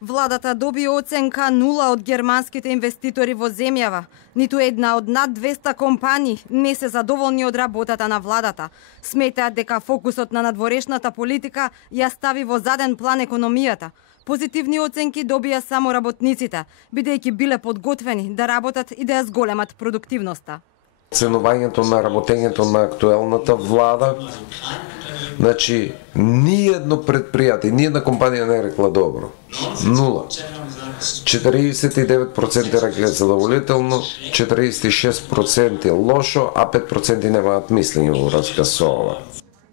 Владата доби оценка 0 од германските инвеститори во земјава. Ниту една од над 200 компании не се задоволни од работата на владата. Сметаат дека фокусот на надворешната политика ја стави во заден план економијата. Позитивни оценки добија само работниците, бидејќи биле подготвени да работат и да ја зголемат продуктивноста. Ценувањето на работењето на актуелната влада, значи, ниедно предпријатие, ниедна компанија не рекла добро. 0. 49% рекле задоволително, 46% лошо, а 5% немаат мислење во врска со ова.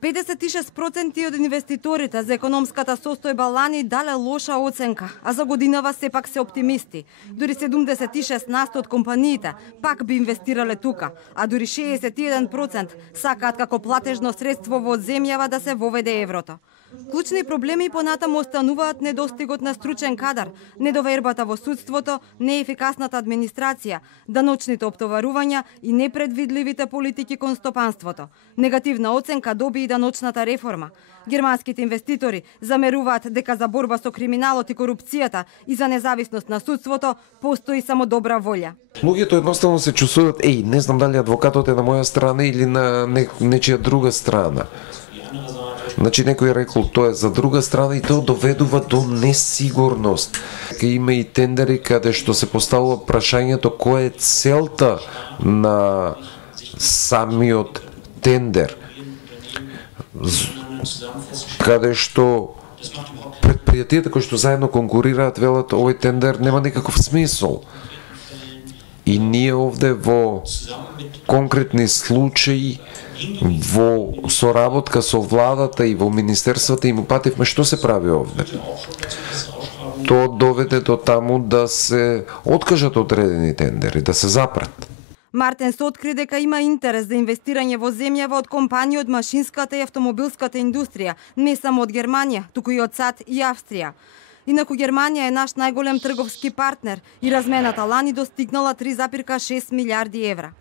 56% од инвеститорите за економската состојба лани дале лоша оценка, а за годинава сепак се оптимисти. Дури 76% од компаниите пак би инвестирале тука, а дури 61% сакаат како платежно средство во земјава да се воведе еврото. Клучни проблеми понатаму остануваат недостигот на стручен кадар, недовербата во судството, неефикасната администрација, даночните оптоварувања и непредвидливите политики кон стопанството. Негативна оценка доби и даночната реформа. Германските инвеститори замеруваат дека за борба со криминалот и корупцијата и за независност на судството постои само добра волја. Луѓето едноставно се чувствуваат, не знам дали адвокатот е на моја страна или на нечија друга страна. Значи некој рекол тоа е за друга страна и тоа доведува до несигурност. Има и тендери каде што се поставува прашањето која е целта на самиот тендер. Каде што предпријатијата кои што заедно конкурираат велат овој тендер нема никаков смисол. И ние овде во конкретни случаи во соработка со владата и во министерствата им упативме што се прави овде. Тоа доведе до таму да се откажат одредени тендери, да се запрат. Мартенс откри дека има интерес за инвестирање во земјава од компании од машинската и автомобилската индустрија, не само од Германија, туку и од САД и Австрија. Инаку Германија е наш најголем трговски партнер и размената лани достигнала 3,6 милиарди евра.